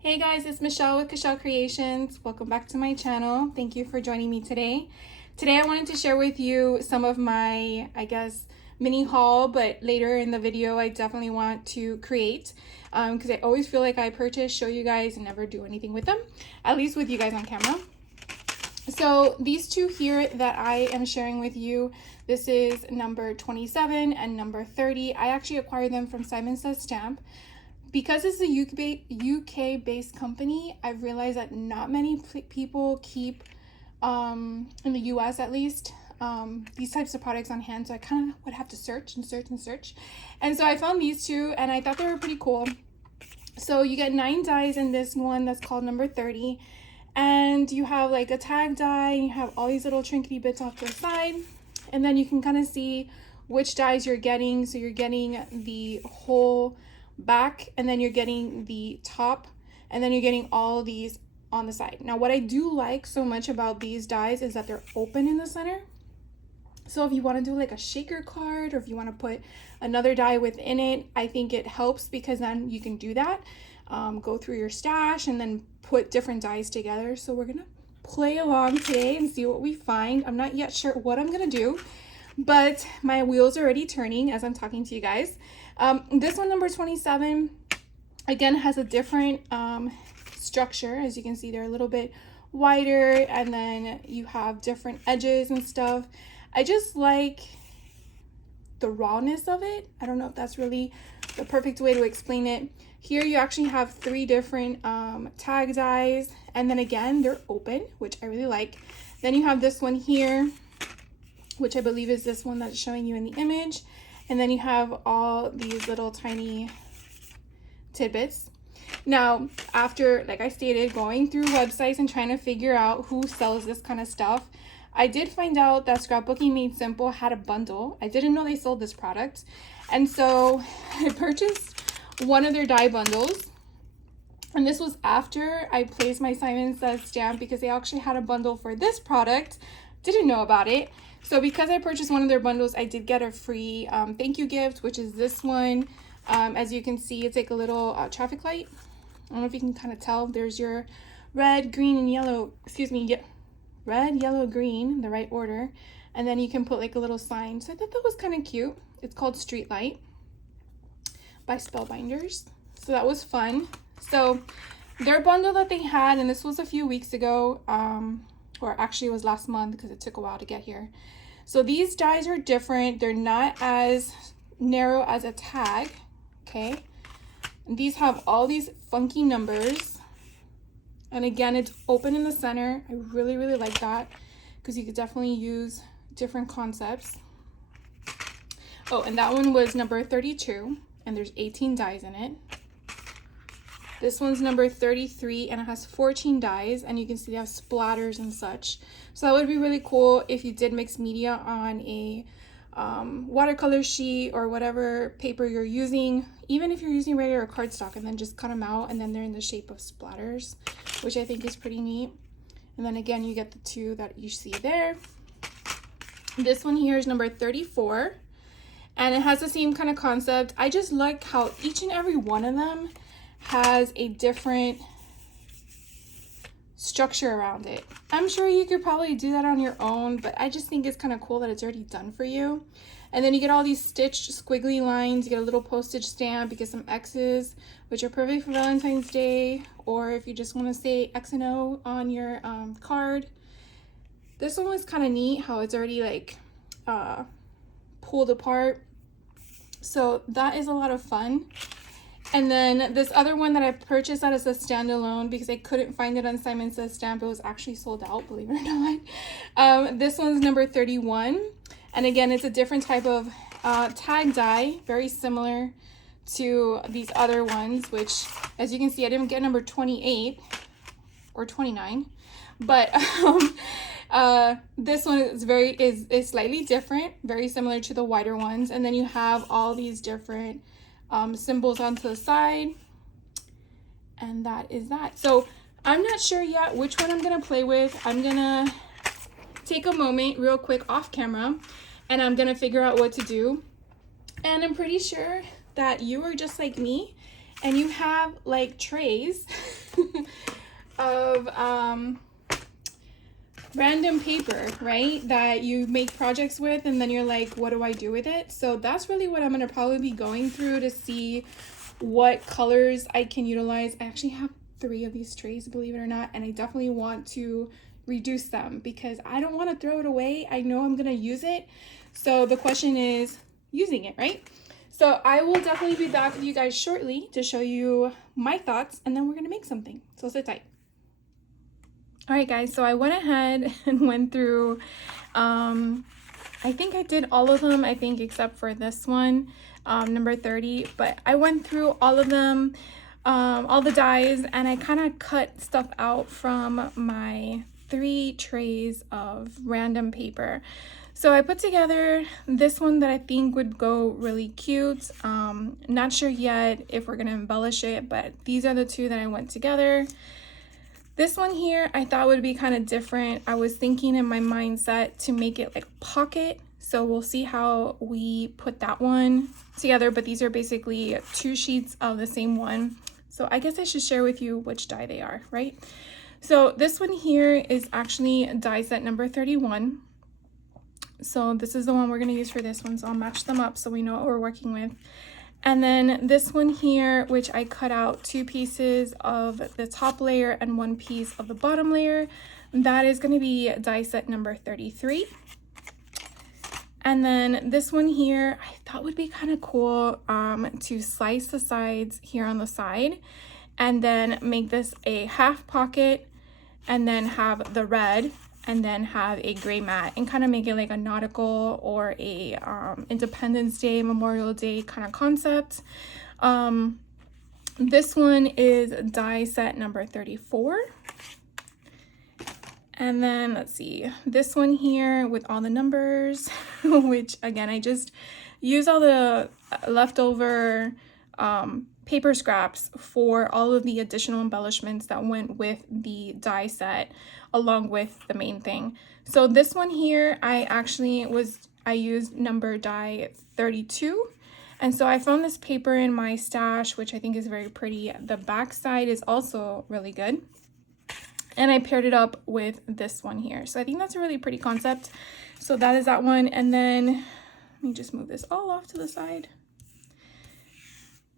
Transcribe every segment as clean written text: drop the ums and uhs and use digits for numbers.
Hey guys, it's Michelle with AALL Creations. Welcome back to my channel. Thank you for joining me today. Today I wanted to share with you some of my, mini haul, but later in the video I definitely want to create because I always feel like I purchase, show you guys, and never do anything with them, at least with you guys on camera. So these two here that I am sharing with you, this is number 27 and number 30. I actually acquired them from Simon Says Stamp. Because it's a UK-based company, I've realized that not many people keep, in the US at least, these types of products on hand. So I kind of would have to search and search and search. And so I found these two and I thought they were pretty cool. So you get 9 dies in this one that's called number 30. And you have like a tag die, and you have all these little trinkety bits off to the side. And then you can kind of see which dies you're getting. So you're getting the whole back, and then you're getting the top, and then you're getting all these on the side. Now what I do like so much about these dies is that they're open in the center. So if you want to do like a shaker card, or if you want to put another die within it, I think it helps because then you can do that, go through your stash and then put different dies together. So we're gonna play along today and see what we find. I'm not yet sure what I'm gonna do, but my wheels are already turning as I'm talking to you guys. This one, number 27, again has a different structure. As you can see, they're a little bit wider, and then you have different edges and stuff. I just like the rawness of it. I don't know if that's really the perfect way to explain it. Here you actually have 3 different tag dies, and then again they're open, which I really like. Then you have this one here, which I believe is this one that's showing you in the image. And then you have all these little tiny tidbits. Now, after, like I stated, going through websites and trying to figure out who sells this kind of stuff, I did find out that Scrapbooking Made Simple had a bundle. I didn't know they sold this product. And so I purchased one of their die bundles. And this was after I placed my Simon Says Stamp because they actually had a bundle for this product. Didn't know about it. So because I purchased one of their bundles, I did get a free thank you gift, which is this one. As you can see, it's like a little traffic light. I don't know if you can kind of tell. There's your red, green, and yellow. Excuse me, red, yellow, green, the right order. And then you can put like a little sign. So I thought that was kind of cute. It's called Street Light by Spellbinders. So that was fun. So their bundle that they had, and this was a few weeks ago, or actually it was last month because it took a while to get here. So these dies are different. They're not as narrow as a tag, okay? And these have all these funky numbers. And again, it's open in the center. I really, really like that because you could definitely use different concepts. Oh, and that one was number 32, and there's 18 dies in it. This one's number 33, and it has 14 dies, and you can see they have splatters and such. So that would be really cool if you did mix media on a watercolor sheet or whatever paper you're using, even if you're using regular cardstock, and then just cut them out, and then they're in the shape of splatters, which I think is pretty neat. And then again, you get the 2 that you see there. This one here is number 34, and it has the same kind of concept. I just like how each and every one of them has a different structure around it. I'm sure you could probably do that on your own, but I just think it's kind of cool that it's already done for you. And then you get all these stitched squiggly lines. You get a little postage stamp. You get some X's, which are perfect for Valentine's Day, or if you just want to say X and O on your card. This one was kind of neat how it's already like pulled apart. So that is a lot of fun. And then this other one that I purchased that is a standalone because I couldn't find it on Simon Says Stamp. It was actually sold out, believe it or not. This one's number 31. And again, it's a different type of tag die, very similar to these other ones, which as you can see, I didn't get number 28 or 29. But this one is slightly different, very similar to the wider ones. And then you have all these different symbols onto the side, and that is that. So I'm not sure yet which one I'm gonna play with. I'm gonna take a moment real quick off camera, and I'm gonna figure out what to do. And I'm pretty sure that you are just like me and you have like trays of random paper, right? That you make projects with and then you're like, what do I do with it? So that's really what I'm going to probably be going through to see what colors I can utilize. I actually have 3 of these trays, believe it or not, and I definitely want to reduce them because I don't want to throw it away. I know I'm going to use it. So the question is using it, right? So I will definitely be back with you guys shortly to show you my thoughts, and then we're going to make something. So sit tight. All right, guys, so I went ahead and went through, I think I did all of them, I think, except for this one, number 30, but I went through all of them, all the dies, and I kind of cut stuff out from my 3 trays of random paper. So I put together this one that I think would go really cute. Not sure yet if we're gonna embellish it, but these are the 2 that I went together. This one here I thought would be kind of different. I was thinking in my mindset to make it like a pocket. So we'll see how we put that one together, but these are basically 2 sheets of the same one. So I guess I should share with you which die they are, right? So this one here is actually die set number 31. So this is the one we're going to use for this one. So I'll match them up so we know what we're working with. And then this one here, which I cut out 2 pieces of the top layer and 1 piece of the bottom layer, that is going to be die set number 33. And then this one here, I thought would be kind of cool to slice the sides here on the side and then make this a half pocket and then have the red and then have a gray mat and kind of make it like a nautical or a Independence Day, Memorial Day kind of concept. This one is die set number 34. And then let's see, this one here with all the numbers, which again, I just use all the leftover paper scraps for all of the additional embellishments that went with the die set along with the main thing. So this one here, I used number die 32. And so I found this paper in my stash, which I think is very pretty. The back side is also really good. And I paired it up with this one here. So I think that's a really pretty concept. So that is that one. And then let me just move this all off to the side.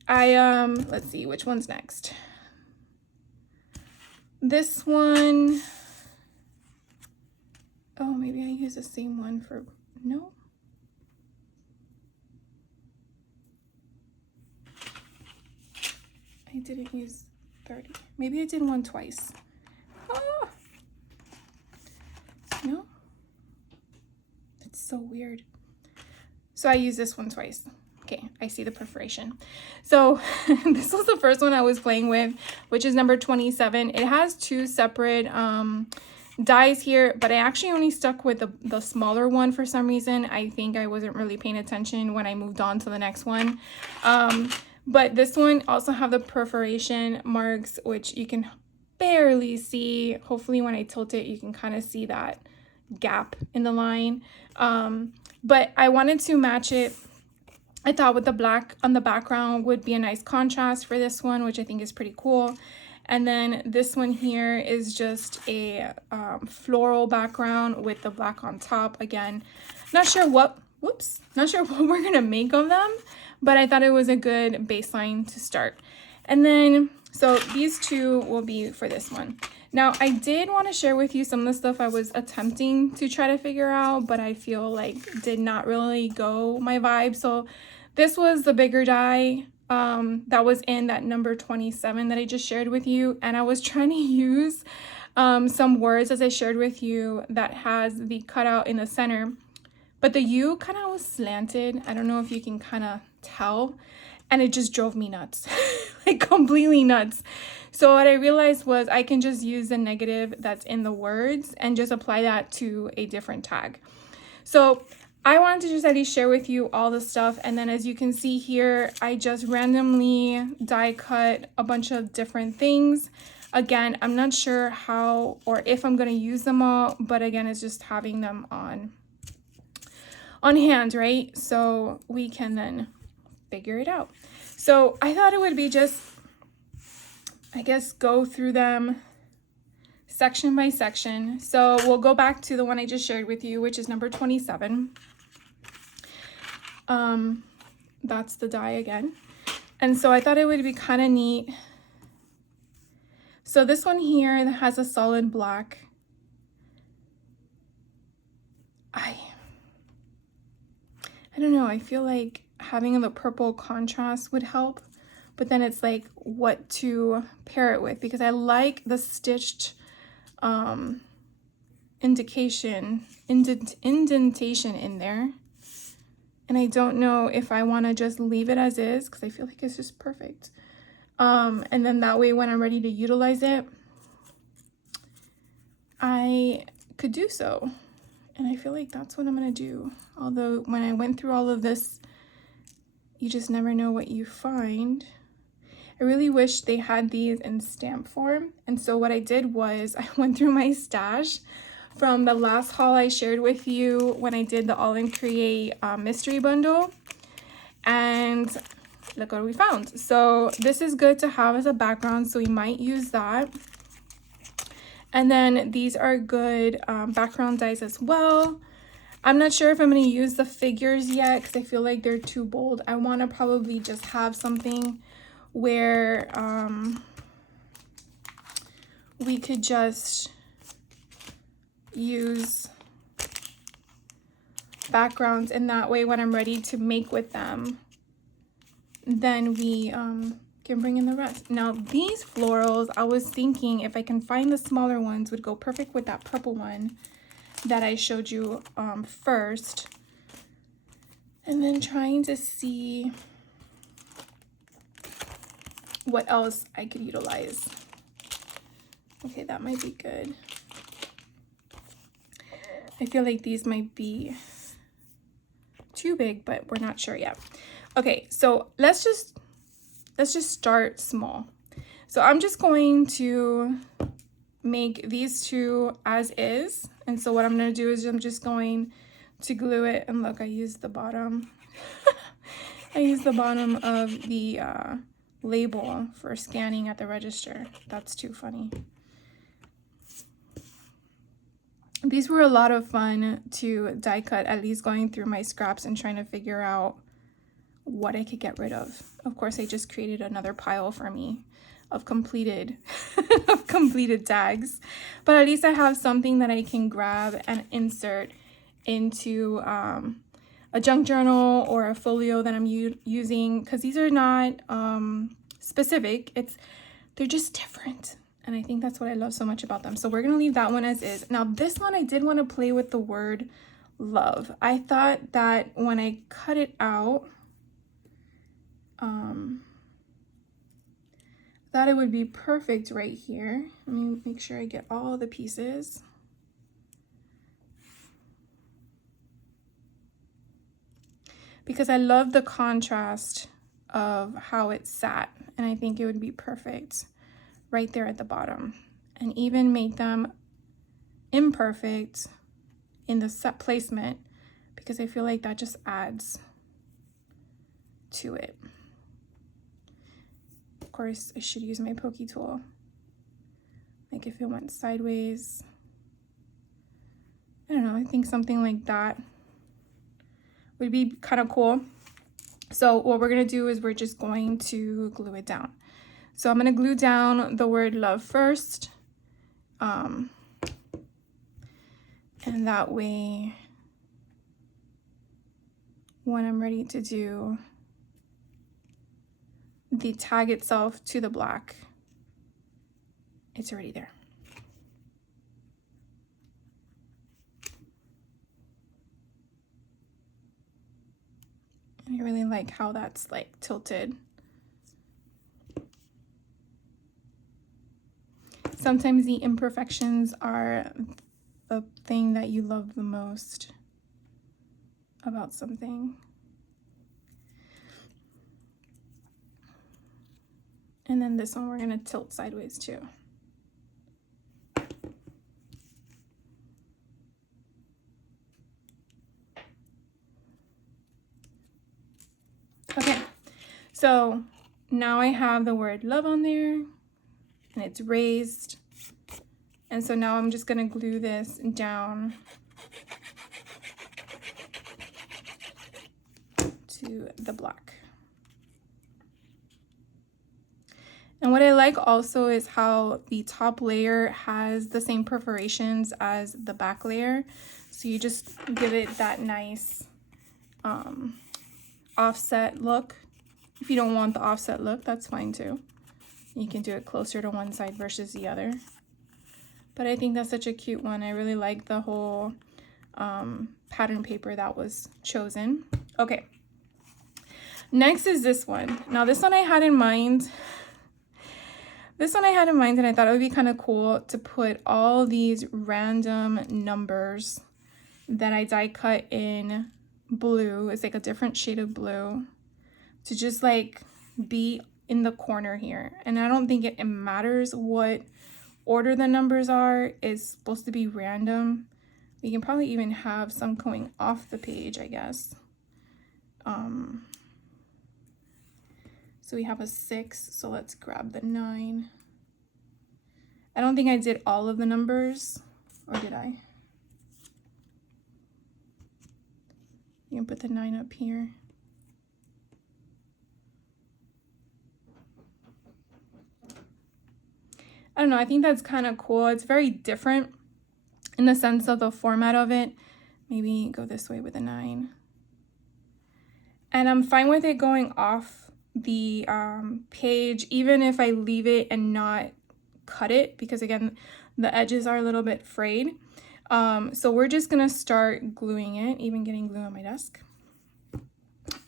Let's see, which one's next? This one, oh, maybe I use the same one for, no. I didn't use 30. Maybe I did one twice. Ah! No? It's so weird. So I use this one twice. Okay, I see the perforation. So this was the first one I was playing with, which is number 27. It has 2 separate dies here, but I actually only stuck with the smaller one for some reason. I think I wasn't really paying attention when I moved on to the next one. But this one also have the perforation marks, which you can barely see. Hopefully when I tilt it, you can kind of see that gap in the line. But I wanted to match it. I thought with the black on the background would be a nice contrast for this one, which I think is pretty cool. And then this one here is just a floral background with the black on top. Again, not sure what we're gonna make of them, but I thought it was a good baseline to start. And then, so these 2 will be for this one. Now, I did want to share with you some of the stuff I was attempting to try to figure out, but I feel like did not really go my vibe. So this was the bigger die that was in that number 27 that I just shared with you. And I was trying to use some words, as I shared with you, that has the cutout in the center. But the U kind of was slanted. I don't know if you can kind of tell. And it just drove me nuts, like completely nuts. So what I realized was I can just use the negative that's in the words and just apply that to a different tag. So I wanted to just at least share with you all the stuff. And then as you can see here, I just randomly die cut a bunch of different things. Again, I'm not sure how or if I'm going to use them all, but again, it's just having them on hand, right? So we can then figure it out. So I thought it would be just I guess, go through them section by section. So we'll go back to the one I just shared with you, which is number 27. That's the die again. And so I thought it would be kind of neat. So this one here that has a solid black. I don't know, I feel like having the purple contrast would help, but then it's like what to pair it with, because I like the stitched indentation in there, and I don't know if I want to just leave it as is, because I feel like it's just perfect. And then that way when I'm ready to utilize it, I could do so. And I feel like that's what I'm gonna do. Although when I went through all of this, you just never know what you find. I really wish they had these in stamp form. And so what I did was I went through my stash from the last haul I shared with you when I did the AALL CREATE mystery bundle. And look what we found. So this is good to have as a background, so we might use that. And then these are good background dies as well. I'm not sure if I'm going to use the figures yet because I feel like they're too bold. I want to probably just have something where we could just use backgrounds, and that way when I'm ready to make with them, then we can bring in the rest. Now these florals, I was thinking if I can find the smaller ones, would go perfect with that purple one that I showed you first. And then trying to see what else I could utilize. Okay, that might be good. I feel like these might be too big, but we're not sure yet. Okay, so let's just start small. So I'm just going to make these two as is. And so what I'm going to do is I'm just going to glue it. And look, I used the bottom. I used the bottom of the label for scanning at the register. That's too funny. These were a lot of fun to die cut, at least going through my scraps and trying to figure out what I could get rid of. Of course, I just created another pile for me of completed of completed tags, but at least I have something that I can grab and insert into a junk journal or a folio that I'm using, because these are not specific. They're just different, and I think that's what I love so much about them. So we're gonna leave that one as is. Now this one, I did want to play with the word love. I thought that when I cut it out, thought it would be perfect right here. Let me make sure I get all the pieces. Because I love the contrast of how it sat, and I think it would be perfect right there at the bottom, and even make them imperfect in the set placement, because I feel like that just adds to it. Of course, I should use my pokey tool. Like if it went sideways, I don't know, I think something like that would be kind of cool. So what we're gonna do is we're just going to glue it down. So I'm gonna glue down the word love first. And that way, when I'm ready to do the tag itself to the black, it's already there. And I really like how that's like tilted. Sometimes the imperfections are the thing that you love the most about something. And then this one we're gonna tilt sideways too. Okay, so now I have the word love on there. and it's raised. And so now I'm just gonna glue this down to the black. And what I like also is how the top layer has the same perforations as the back layer. So you just give it that nice offset look. If you don't want the offset look, that's fine too. You can do it closer to one side versus the other. But I think that's such a cute one. I really like the whole pattern paper that was chosen. Okay. Next is this one. Now this one I had in mind. And I thought it would be kind of cool to put all these random numbers that I die cut in blue. It's like a different shade of blue to just like be in the corner here. And I don't think it matters what order the numbers are. It's supposed to be random. We can probably even have some going off the page, I guess. So we have a 6, so let's grab the 9. I don't think I did all of the numbers, or did I? You can put the 9 up here. I don't know, I think that's kind of cool. It's very different in the sense of the format of it. Maybe go this way with a 9. And I'm fine with it going off the page, even if I leave it and not cut it, because again, the edges are a little bit frayed. So we're just gonna start gluing it, even getting glue on my desk.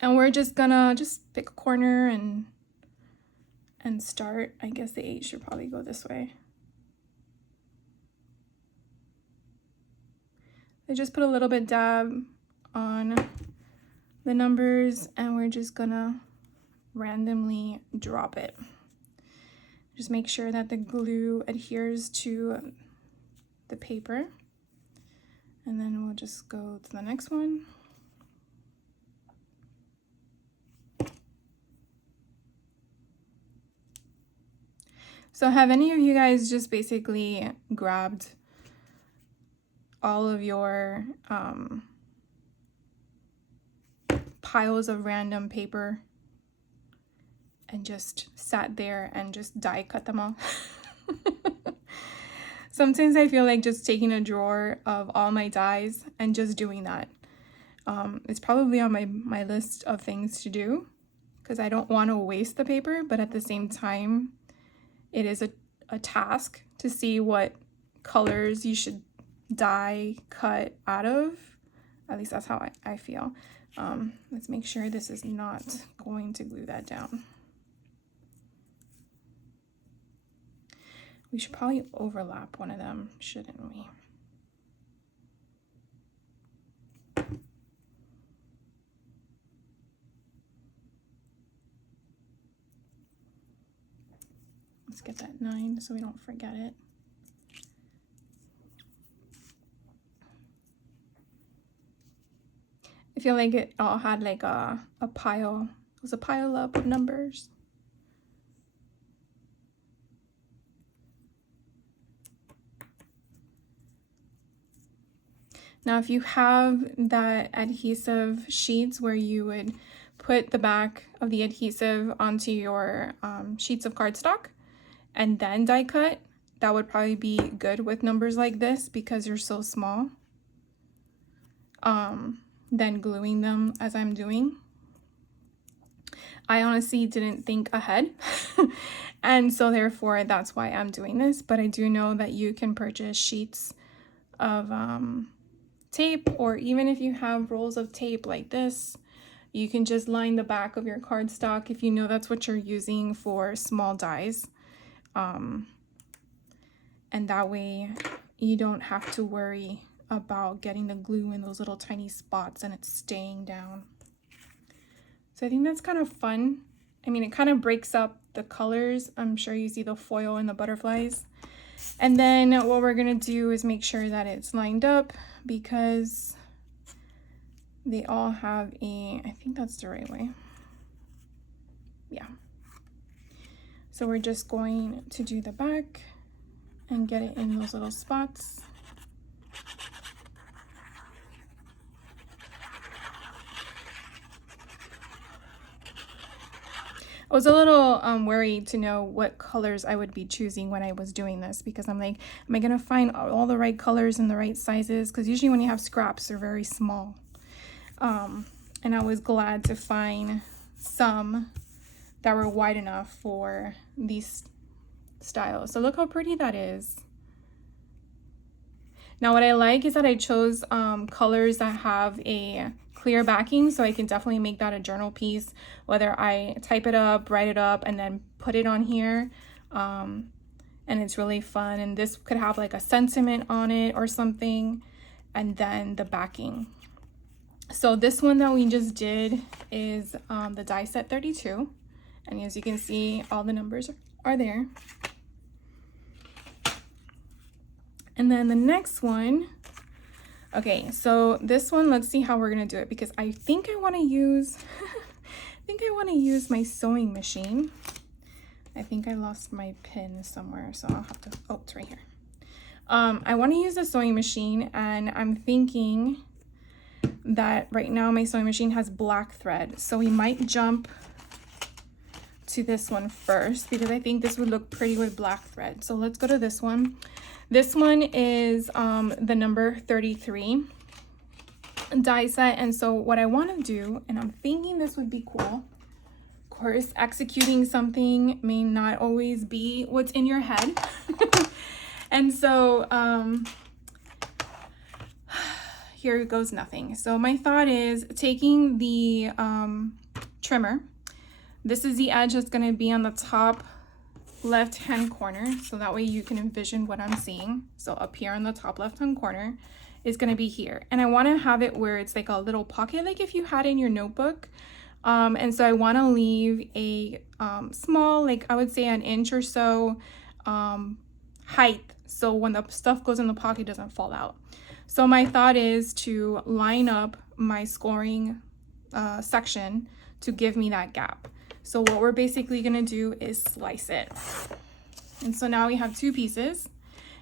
And we're just gonna pick a corner and start. I guess the 8 should probably go this way. I just put a little bit dab on the numbers, and we're just gonna randomly drop it. Just make sure that the glue adheres to the paper. And then we'll just go to the next one. So have any of you guys just basically grabbed all of your piles of random paper and just sat there and just die cut them all? Sometimes I feel like just taking a drawer of all my dies and just doing that. It's probably on my list of things to do because I don't want to waste the paper, but at the same time, it is a task to see what colors you should die cut out of. At least that's how I feel. Let's make sure this is not going to glue that down. We should probably overlap one of them, shouldn't we? Let's get that 9 so we don't forget it. I feel like it all had like a pile. It was a pile up of numbers. Now, if you have that adhesive sheets where you would put the back of the adhesive onto your sheets of cardstock and then die cut, that would probably be good with numbers like this because you're so small. Then gluing them as I'm doing. I honestly didn't think ahead. And so therefore that's why I'm doing this. But I do know that you can purchase sheets of tape, or even if you have rolls of tape like this, you can just line the back of your cardstock if you know that's what you're using for small dies. And that way you don't have to worry about getting the glue in those little tiny spots and it's staying down. So I think that's kind of fun. I mean, it kind of breaks up the colors. I'm sure you see the foil and the butterflies. And then what we're gonna do is make sure that it's lined up because they all have I think that's the right way. Yeah. So we're just going to do the back and get it in those little spots. I was a little worried to know what colors I would be choosing when I was doing this, because I'm like, am I gonna find all the right colors and the right sizes? Because usually when you have scraps, they're very small. And I was glad to find some that were wide enough for these styles. So look how pretty that is. Now what I like is that I chose colors that have a clear backing, so I can definitely make that a journal piece, whether I type it up, write it up, and then put it on here. And it's really fun. And this could have like a sentiment on it or something, and then the backing. So this one that we just did is the die set 32. And as you can see, all the numbers are there. And then the next one, okay, so this one, let's see how we're gonna do it, because I think I wanna use, my sewing machine. I think I lost my pin somewhere, so I'll have to, oh, it's right here. I wanna use the sewing machine, and I'm thinking that right now my sewing machine has black thread. So we might jump to this one first, because I think this would look pretty with black thread. So let's go to this one. This one is the number 33 die set. And so what I want to do, and I'm thinking this would be cool, of course, executing something may not always be what's in your head. And so here goes nothing. So my thought is taking the trimmer. This is the edge that's going to be on the top left hand corner, so that way you can envision what I'm seeing. So up here on the top left hand corner is going to be here, and I want to have it where it's like a little pocket, like if you had in your notebook. And so I want to leave a small, like I would say an inch or so height, so when the stuff goes in the pocket, it doesn't fall out. So my thought is to line up my scoring section to give me that gap. So what we're basically gonna do is slice it. And so now we have two pieces.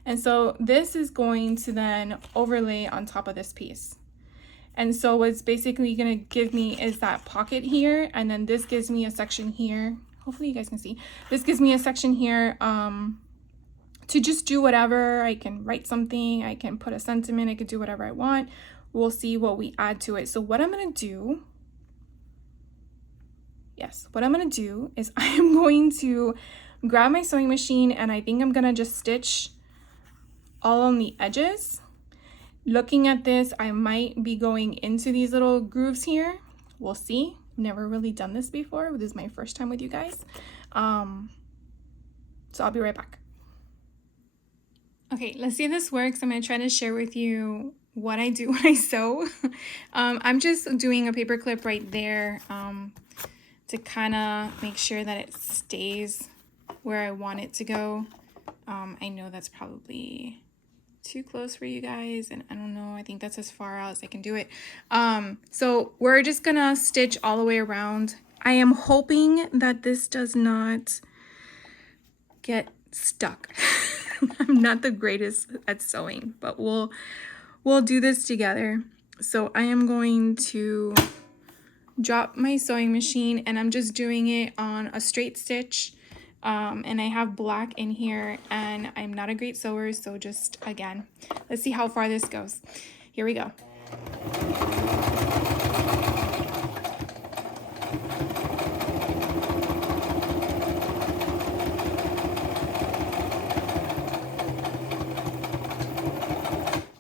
And so this is going to then overlay on top of this piece. And so what's basically gonna give me is that pocket here, and then this gives me a section here. Hopefully you guys can see. This gives me a section here to just do whatever. I can write something, I can put a sentiment, I could do whatever I want. We'll see what we add to it. So what I'm gonna do, what I'm going to do is I am going to grab my sewing machine, and I think I'm going to just stitch all on the edges. Looking at this, I might be going into these little grooves here. We'll see. Never really done this before. This is my first time with you guys. So I'll be right back. Okay, let's see if this works. I'm going to try to share with you what I do when I sew. I'm just doing a paper clip right there. To kind of make sure that it stays where I want it to go. I know that's probably too close for you guys, and I don't know, I think that's as far out as I can do it. So we're just gonna stitch all the way around. I am hoping that this does not get stuck. I'm not the greatest at sewing, but we'll do this together. So I am going to drop my sewing machine, and I'm just doing it on a straight stitch, and I have black in here, and I'm not a great sewer, so just again, let's see how far this goes. Here we go.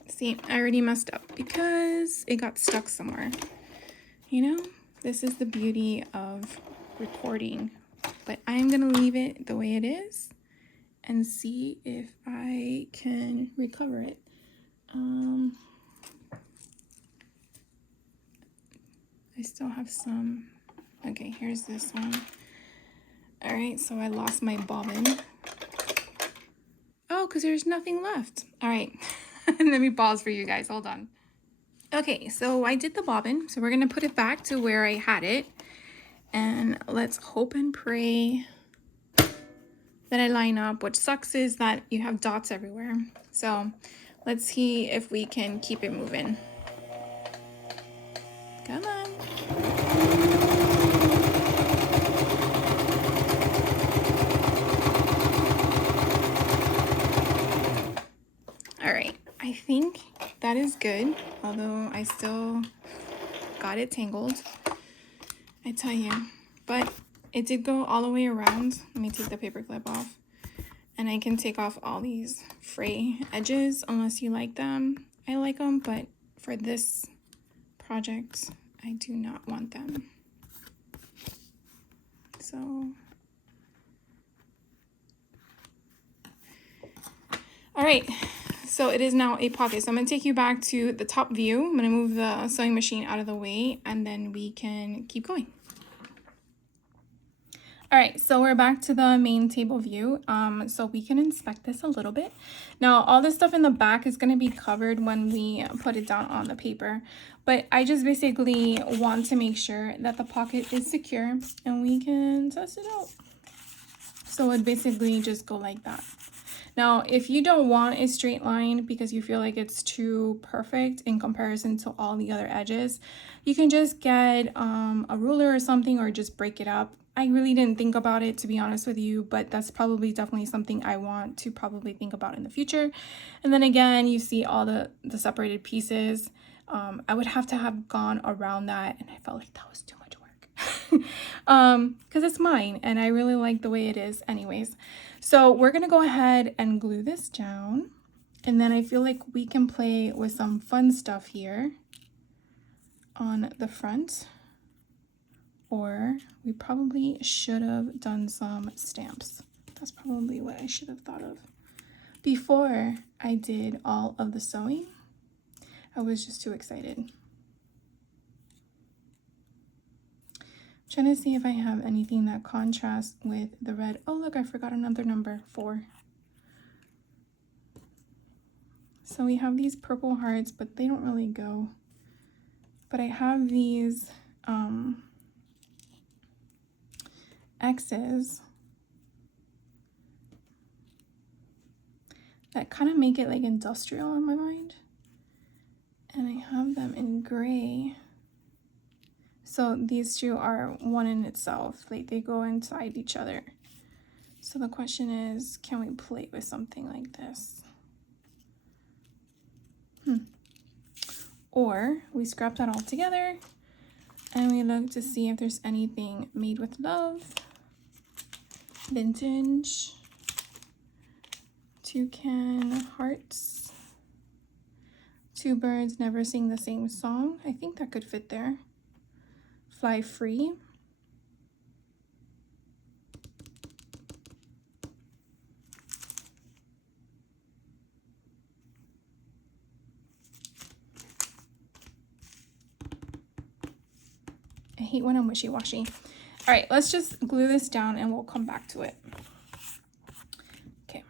See, I already messed up because it got stuck somewhere, you know? This is the beauty of recording, but I'm gonna leave it the way it is and see if I can recover it. I still have some. Okay, here's this one. All right, so I lost my bobbin. Oh, because there's nothing left. All right, let me pause for you guys, hold on. Okay, so I did the bobbin, so we're gonna put it back to where I had it, and let's hope and pray that I line up. What sucks is that you have dots everywhere. So let's see if we can keep it moving. Come on. All right, I think that is good, although I still got it tangled, I tell you. But it did go all the way around. Let me take the paper clip off. And I can take off all these fray edges unless you like them. I like them, but for this project, I do not want them. So, all right. So it is now a pocket. So I'm going to take you back to the top view. I'm going to move the sewing machine out of the way and then we can keep going. All right, so we're back to the main table view. So we can inspect this a little bit. Now, all this stuff in the back is going to be covered when we put it down on the paper. But I just basically want to make sure that the pocket is secure and we can test it out. So it basically just go like that. Now, if you don't want a straight line because you feel like it's too perfect in comparison to all the other edges, you can just get a ruler or something or just break it up. I really didn't think about it, to be honest with you, but that's probably definitely something I want to probably think about in the future. And then again, you see all the separated pieces. I would have to have gone around that, and I felt like that was too much work because it's mine and I really like the way it is anyways. So we're gonna go ahead and glue this down, and then I feel like we can play with some fun stuff here on the front, or we probably should have done some stamps. That's probably what I should have thought of before I did all of the sewing. I was just too excited. Trying to see if I have anything that contrasts with the red. Oh, look, I forgot another number, 4. So we have these purple hearts, but they don't really go. But I have these X's that kind of make it like industrial in my mind. And I have them in gray. So these two are one in itself, like they go inside each other. So the question is, can we play with something like this? Or we scrap that all together and we look to see if there's anything made with love, vintage, toucan hearts, 2 birds never sing the same song. I think that could fit there. Fly free. I hate when I'm wishy-washy. All right, let's just glue this down and we'll come back to it. Okay.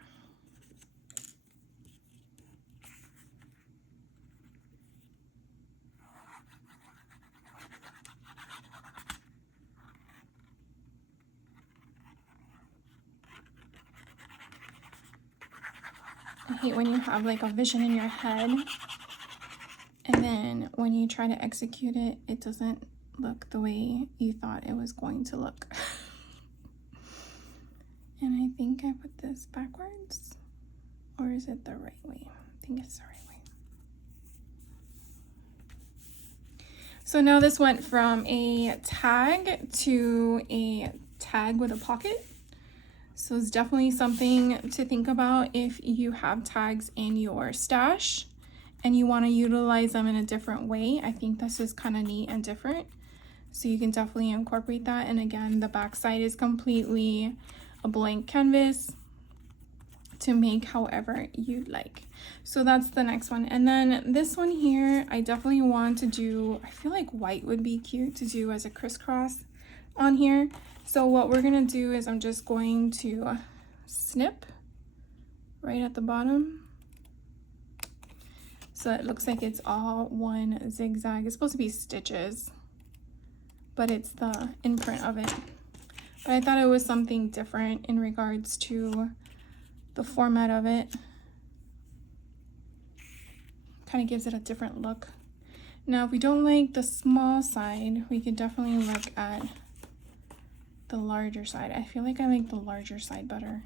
I hate when you have like a vision in your head and then when you try to execute it, it doesn't look the way you thought it was going to look. And I think I put this backwards, or is it the right way? I think it's the right way. So now this went from a tag to a tag with a pocket. So it's definitely something to think about if you have tags in your stash and you want to utilize them in a different way. I think this is kind of neat and different. So you can definitely incorporate that. And again, the back side is completely a blank canvas to make however you'd like. So that's the next one. And then this one here, I definitely want to do, I feel like white would be cute to do as a crisscross on here. So what we're gonna do is I'm just going to snip right at the bottom. So it looks like it's all one zigzag. It's supposed to be stitches, but it's the imprint of it. But I thought it was something different in regards to the format of it. Kind of gives it a different look. Now, if we don't like the small side, we could definitely look at the larger side. I feel like I like the larger side better,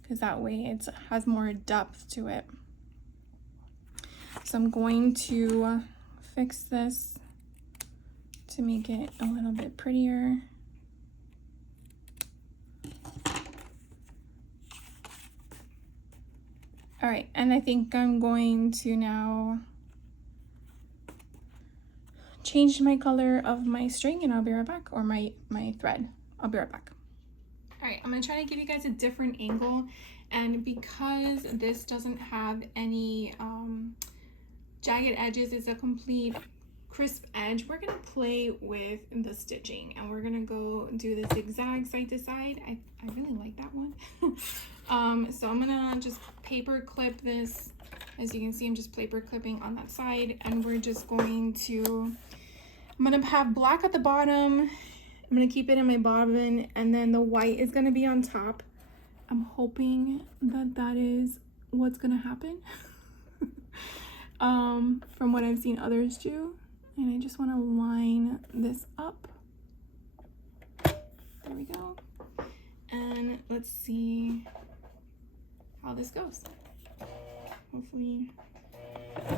because that way it has more depth to it. So I'm going to fix this to make it a little bit prettier. All right, and I think I'm going to now change my color of my string, and I'll be right back, or my thread. I'll be right back. All right, I'm gonna try to give you guys a different angle, and because this doesn't have any jagged edges, it's a complete crisp edge, we're gonna play with the stitching, and we're gonna go do the zigzag side to side. I really like that one. So I'm gonna just paper clip this. As you can see, I'm just paper clipping on that side, and we're just going to, I'm gonna have black at the bottom. I'm gonna keep it in my bobbin, and then the white is gonna be on top. I'm hoping that that is what's gonna happen. From what I've seen others do. And I just want to line this up. There we go. And let's see how this goes. Hopefully. It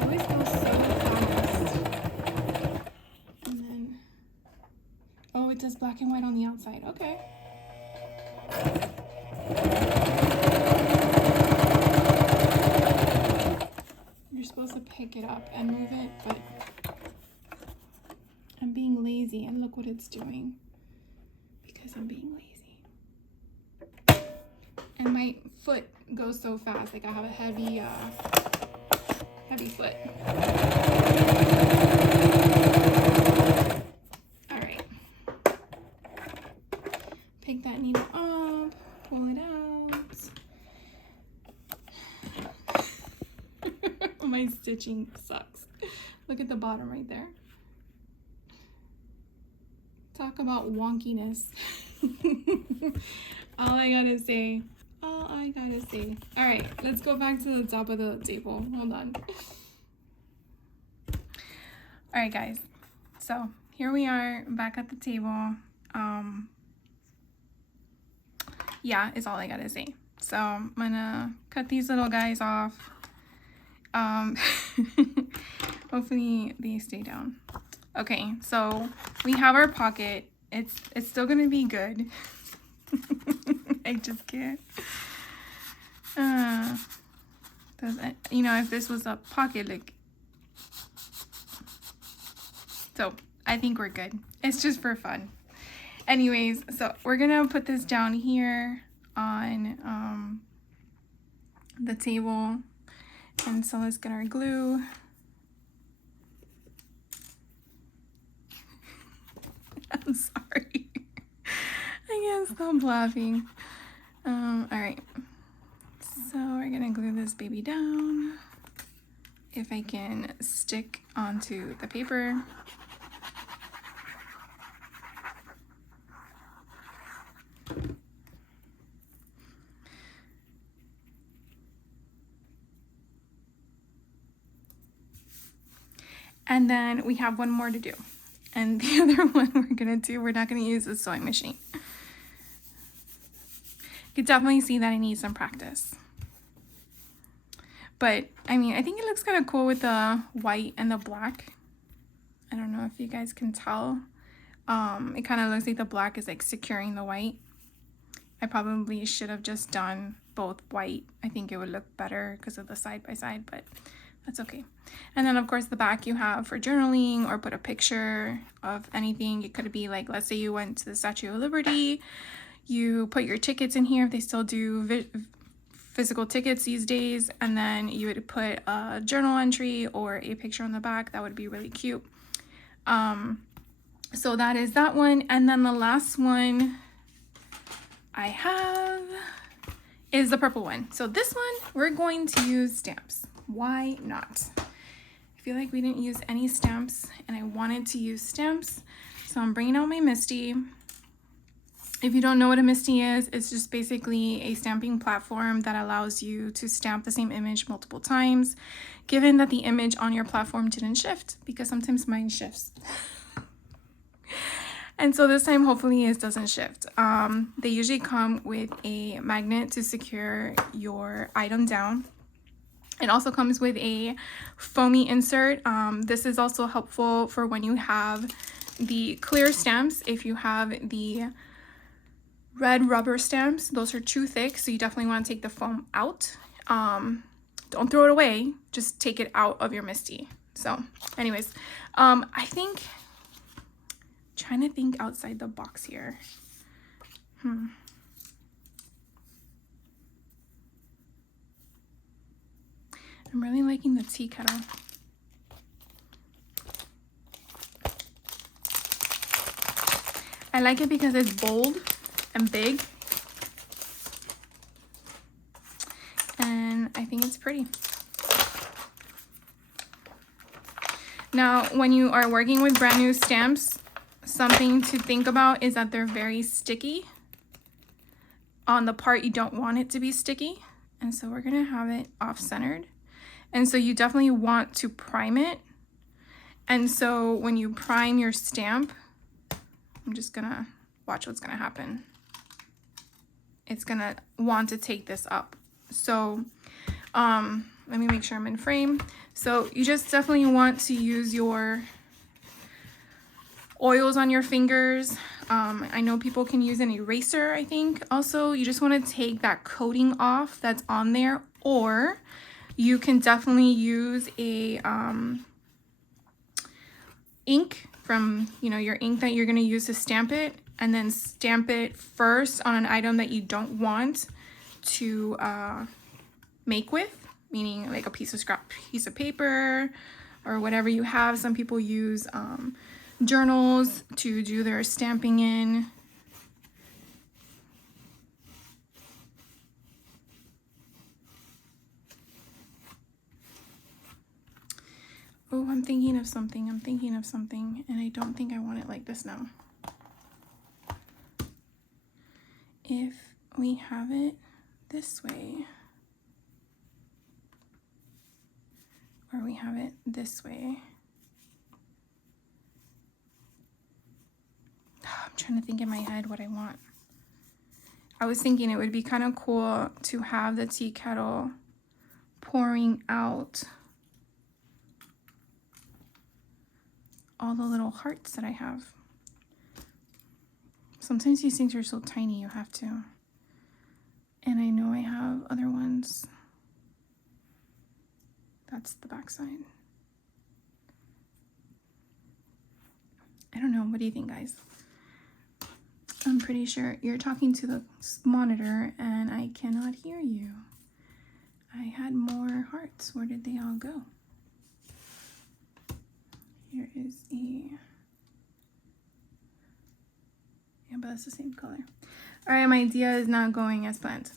always goes so fast. And then, oh, it does black and white on the outside. Okay. You're supposed to pick it up and move it, but I'm being lazy, and look what it's doing because I'm being lazy. And my foot goes so fast, like I have a heavy foot. All right, pick that needle up, pull it out. My stitching sucks. Look at the bottom right there. Talk about wonkiness. All I gotta say. All right, let's go back to the top of the table. Hold on. All right, guys. So here we are back at the table. Yeah, is all I gotta say. So I'm gonna cut these little guys off. Hopefully they stay down. Okay, so we have our pocket. It's still gonna be good. I just can't. You know, if this was a pocket, like, so I think we're good. It's just for fun. Anyways, so we're gonna put this down here on the table. And so let's get our glue. I'm sorry. I can't stop laughing. All right. So we're gonna glue this baby down. If I can stick onto the paper. And then we have one more to do. And the other one we're not gonna use the sewing machine. You could definitely see that I need some practice. But, I mean, I think it looks kind of cool with the white and the black. I don't know if you guys can tell. It kind of looks like the black is like securing the white. I probably should have just done both white. I think it would look better because of the side by side, but that's okay. And then of course the back you have for journaling, or put a picture of anything. It could be like, let's say you went to the Statue of Liberty, you put your tickets in here if they still do physical tickets these days, and then you would put a journal entry or a picture on the back. That would be really cute. So that is that one. And then the last one I have is the purple one. So this one we're going to use stamps. Why not? I feel like we didn't use any stamps and I wanted to use stamps. So So I'm bringing out my Misty. If you don't know what a Misty is, it's just basically a stamping platform that allows you to stamp the same image multiple times, given that the image on your platform didn't shift, because sometimes mine shifts. And so this time, hopefully it doesn't shift. They usually come with a magnet to secure your item down. It also comes with a foamy insert. This is also helpful for when you have the clear stamps. If you have the red rubber stamps, those are too thick, so you definitely want to take the foam out. Don't throw it away, just take it out of your Misty. So anyways, I think, trying to think outside the box here. I'm really liking the tea kettle. I like it because it's bold and big, and I think it's pretty. Now, when you are working with brand new stamps, something to think about is that they're very sticky on the part you don't want it to be sticky. And so we're gonna have it off-centered. And so you definitely want to prime it. And so when you prime your stamp, I'm just gonna watch what's gonna happen. It's gonna want to take this up. So let me make sure I'm in frame. So you just definitely want to use your oils on your fingers. I know people can use an eraser, I think. Also, you just want to take that coating off that's on there, or you can definitely use a ink from, you know, your ink that you're going to use to stamp it, and then stamp it first on an item that you don't want to make with, meaning like a piece of paper or whatever you have. Some people use journals to do their stamping in. Oh, I'm thinking of something, and I don't think I want it like this now. If we have it this way, or we have it this way. I'm trying to think in my head what I want. I was thinking it would be kind of cool to have the tea kettle pouring out all the little hearts that I have. Sometimes these things are so tiny, you have to. And I know I have other ones. That's the back side. I don't know. What do you think, guys? I'm pretty sure you're talking to the monitor and I cannot hear you. I had more hearts. Where did they all go? Here is a... Yeah, but it's the same color. All right, my idea is not going as planned.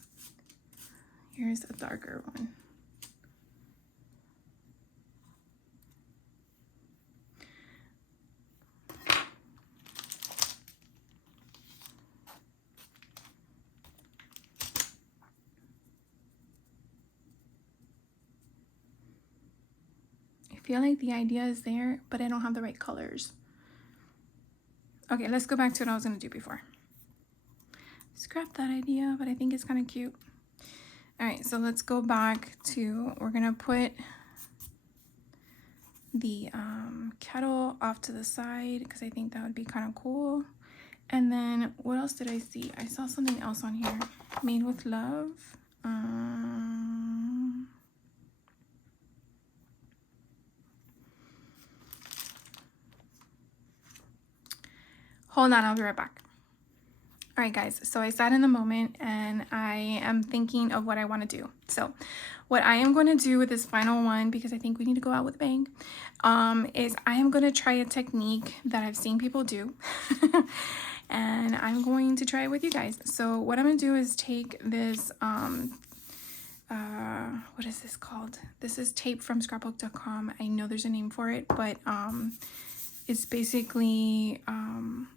Here's a darker one. I feel like the idea is there, but I don't have the right colors. Okay, let's go back to what I was going to do before. Scrap that idea, but I think it's kind of cute. All right, so let's go back to, we're going to put the kettle off to the side because I think that would be kind of cool. And then what else did I see? I saw something else on here. Made with love. Hold on, I'll be right back. All right, guys, so I sat in the moment and I am thinking of what I want to do. So what I am going to do with this final one, because I think we need to go out with a bang, is I am going to try a technique that I've seen people do. And I'm going to try it with you guys. So what I'm going to do is take this, what is this called? This is tape from scrapbook.com. I know there's a name for it, but It's basically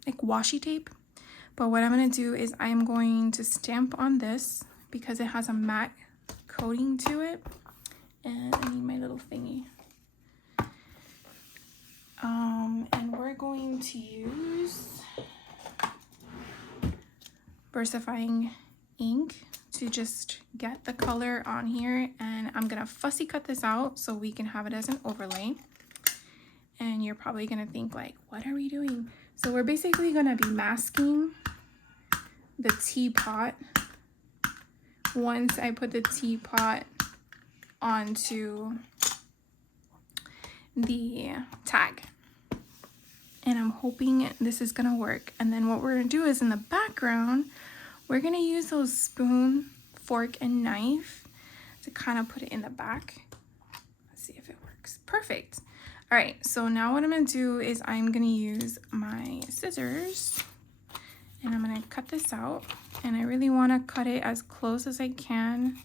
like washi tape. But what I'm going to do is I'm going to stamp on this because it has a matte coating to it. And I need my little thingy. And we're going to use versifying ink to just get the color on here. And I'm going to fussy cut this out so we can have it as an overlay. And you're probably going to think like, what are we doing? So we're basically going to be masking the teapot once I put the teapot onto the tag. And I'm hoping this is going to work. And then what we're going to do is in the background, we're going to use those spoon, fork, and knife to kind of put it in the back. Let's see if it works. Perfect. All right, so now what I'm going to do is I'm going to use my scissors and I'm going to cut this out. And I really want to cut it as close as I can.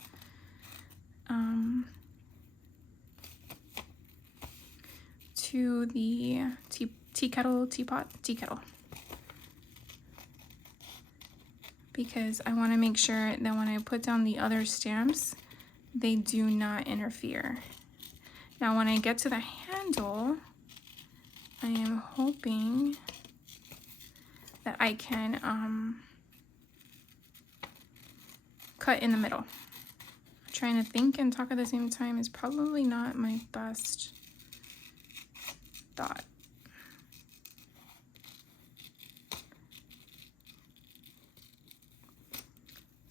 To the teapot, because I want to make sure that when I put down the other stamps, they do not interfere. Now when I get to the handle, I am hoping that I can cut in the middle. Trying to think and talk at the same time is probably not my best thought.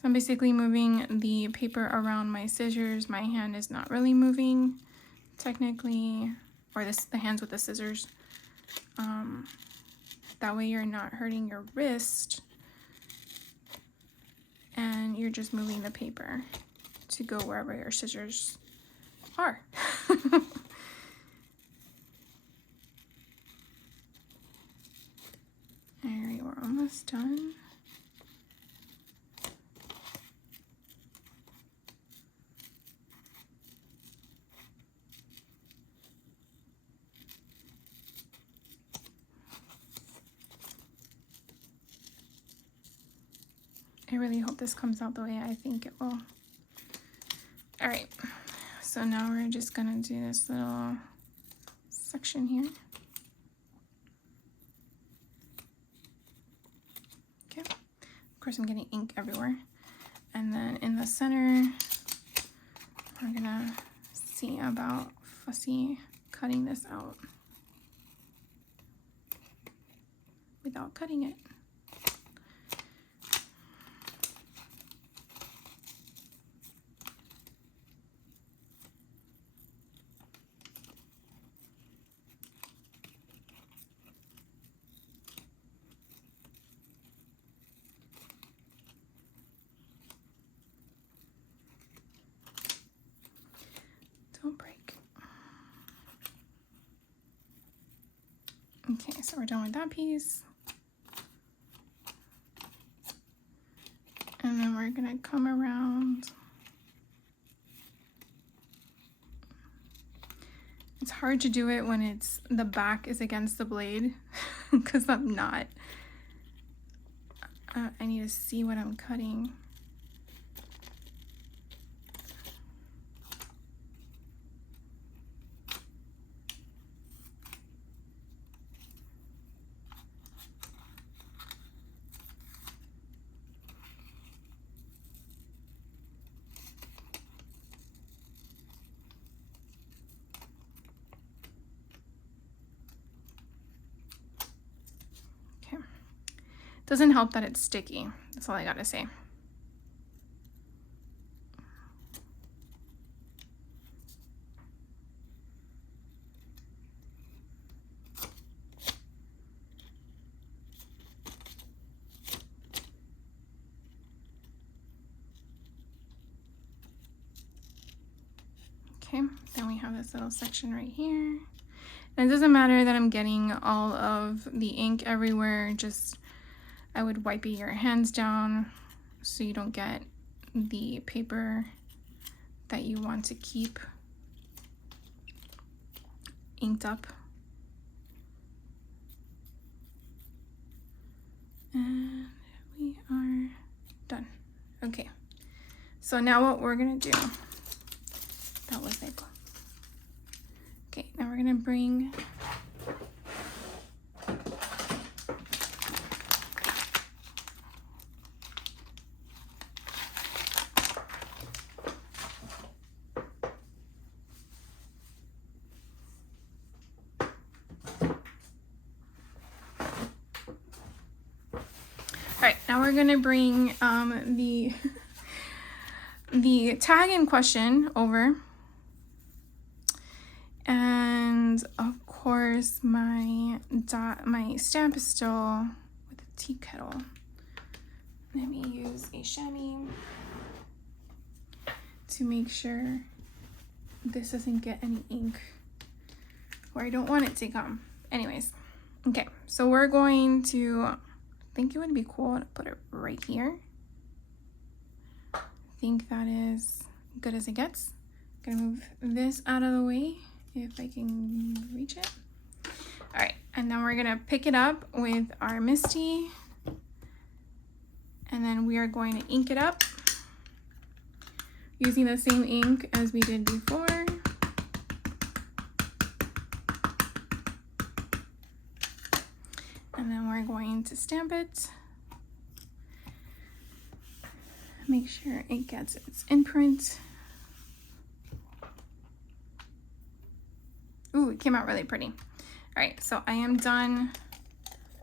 So I'm basically moving the paper around my scissors. My hand is not really moving technically, or the hands with the scissors. That way you're not hurting your wrist and you're just moving the paper to go wherever your scissors are. Alright, we're almost done. I really hope this comes out the way I think it will. Alright, so now we're just gonna do this little section here. Okay, of course I'm getting ink everywhere. And then in the center, we're gonna see about fussy cutting this out without cutting it. Don't break. Okay, so we're done with that piece. And then we're gonna come around. It's hard to do it when it's the back is against the blade because I'm not. I need to see what I'm cutting. Doesn't help that it's sticky. That's all I gotta say. Okay, then we have this little section right here. And it doesn't matter that I'm getting all of the ink everywhere, just I would wipe your hands down so you don't get the paper that you want to keep inked up. And we are done. Okay, so now what we're gonna do, that was it. Okay, now we're gonna bring now we're gonna bring the tag in question over, and of course my stamp is still with a tea kettle. Let me use a chamois to make sure this doesn't get any ink where I don't want it to come. Anyways, okay, so we're going to, I think it would be cool to put it right here. I think that is good as it gets. I'm gonna move this out of the way if I can reach it. All right, and now we're gonna pick it up with our Misty, and then we are going to ink it up using the same ink as we did before. And then we're going to stamp it. Make sure it gets its imprint. Ooh, it came out really pretty. All right, so I am done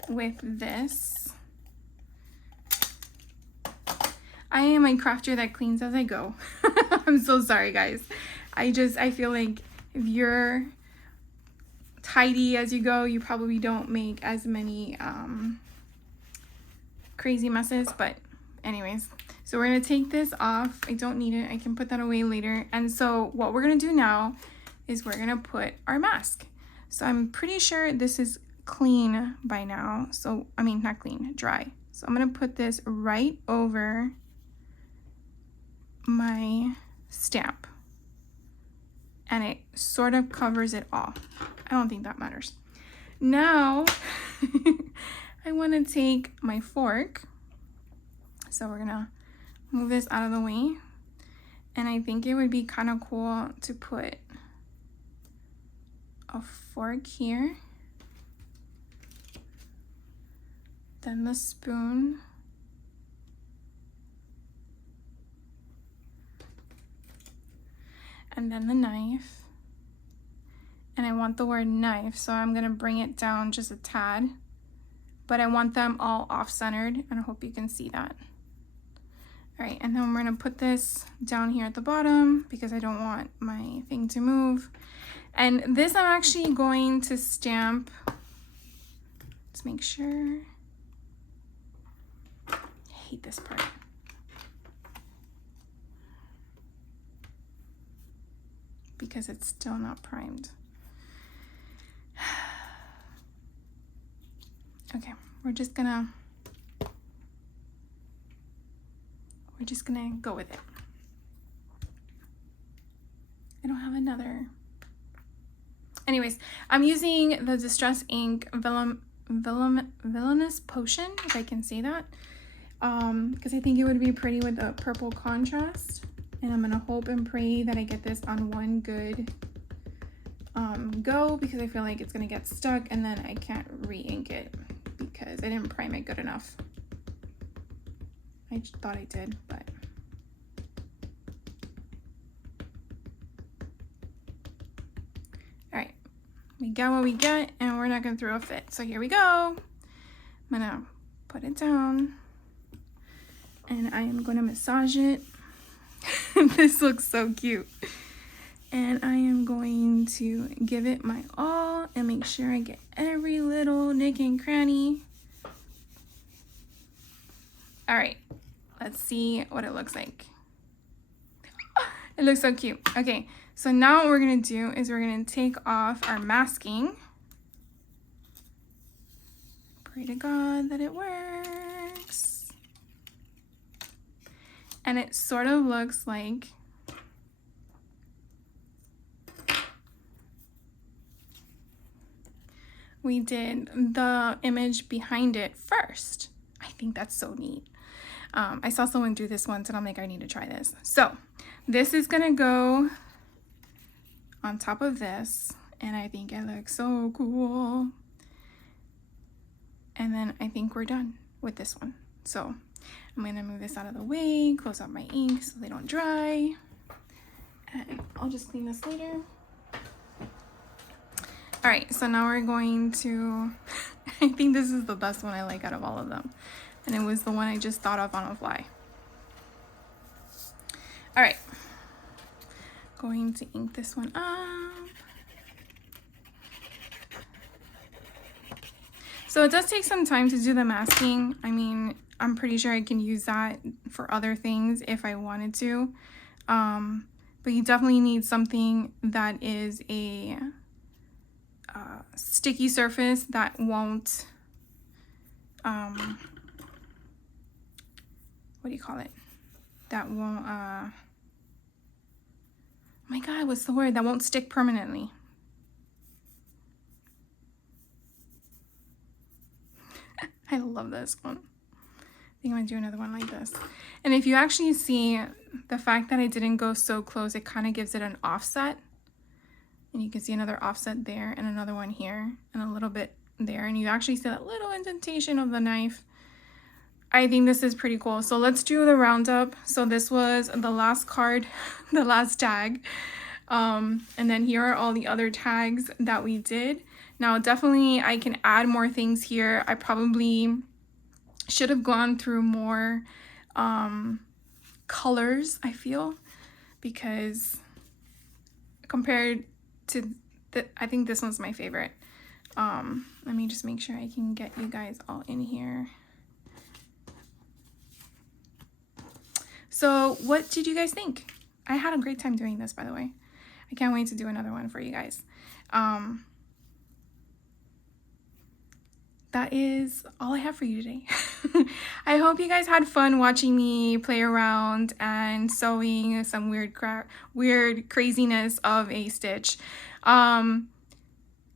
with this. I am a crafter that cleans as I go. I'm so sorry, guys. I feel like if you're tidy as you go, you probably don't make as many crazy messes. But anyways, so we're gonna take this off. I don't need it. I can put that away later. And so what we're gonna do now is we're gonna put our mask. So I'm pretty sure this is clean by now. So, I mean, not clean, dry. So I'm gonna put this right over my stamp, and it sort of covers it all. I don't think that matters. Now, I wanna take my fork. So we're gonna move this out of the way. And I think it would be kind of cool to put a fork here, then the spoon, and then the knife. And I want the word knife, so I'm gonna bring it down just a tad, but I want them all off-centered, and I hope you can see that. All right, and then we're gonna put this down here at the bottom because I don't want my thing to move. And this I'm actually going to stamp. Let's make sure. I hate this part. Because it's still not primed. Okay, we're just gonna go with it. I don't have another. Anyways, I'm using the Distress Ink Villainous Potion, if I can say that, because I think it would be pretty with the purple contrast. And I'm gonna hope and pray that I get this on one good go, because I feel like it's gonna get stuck and then I can't re-ink it because I didn't prime it good enough. I thought I did, but all right, we got what we get, and we're not gonna throw a fit. So here we go. I'm gonna put it down, and I am gonna massage it. This looks so cute. And I am going to give it my all and make sure I get every little nook and cranny. All right, let's see what it looks like. It looks so cute. Okay, so now what we're gonna do is we're gonna take off our masking. Pray to God that it works. And it sort of looks like we did the image behind it first. I think that's so neat. I saw someone do this once and I'm like, I need to try this. So this is gonna go on top of this, and I think it looks so cool. And then I think we're done with this one. So I'm gonna move this out of the way, close out my ink so they don't dry. And I'll just clean this later. All right, so now we're going to, I think this is the best one I like out of all of them. And it was the one I just thought of on the fly. All right, going to ink this one up. So it does take some time to do the masking. I mean, I'm pretty sure I can use that for other things if I wanted to. But you definitely need something that is a sticky surface that won't, what do you call it? That won't, oh my God, what's the word? That won't stick permanently. I love this one. I think I'm gonna do another one like this. And if you actually see the fact that I didn't go so close, it kind of gives it an offset. And you can see another offset there and another one here and a little bit there. And you actually see that little indentation of the knife. I think this is pretty cool. So let's do the roundup. So this was the last card, the last tag. And then here are all the other tags that we did. Now, definitely I can add more things here. I probably should have gone through more colors, I feel, because compared to I think this one's my favorite. Let me just make sure I can get you guys all in here. So what did you guys think? I had a great time doing this, by the way. I can't wait to do another one for you guys. That is all I have for you today. I hope you guys had fun watching me play around and sewing some weird craziness of a stitch. And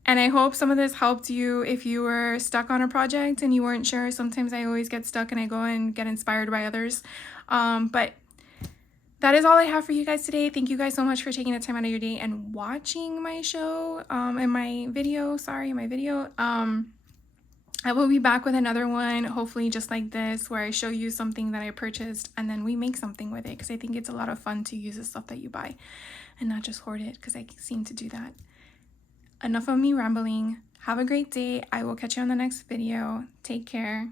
I hope some of this helped you if you were stuck on a project and you weren't sure. Sometimes I always get stuck and I go and get inspired by others. But that is all I have for you guys today. Thank you guys so much for taking the time out of your day and watching my show, and my video. I will be back with another one, hopefully just like this, where I show you something that I purchased and then we make something with it, because I think it's a lot of fun to use the stuff that you buy and not just hoard it, because I seem to do that. Enough of me rambling. Have a great day. I will catch you on the next video. Take care.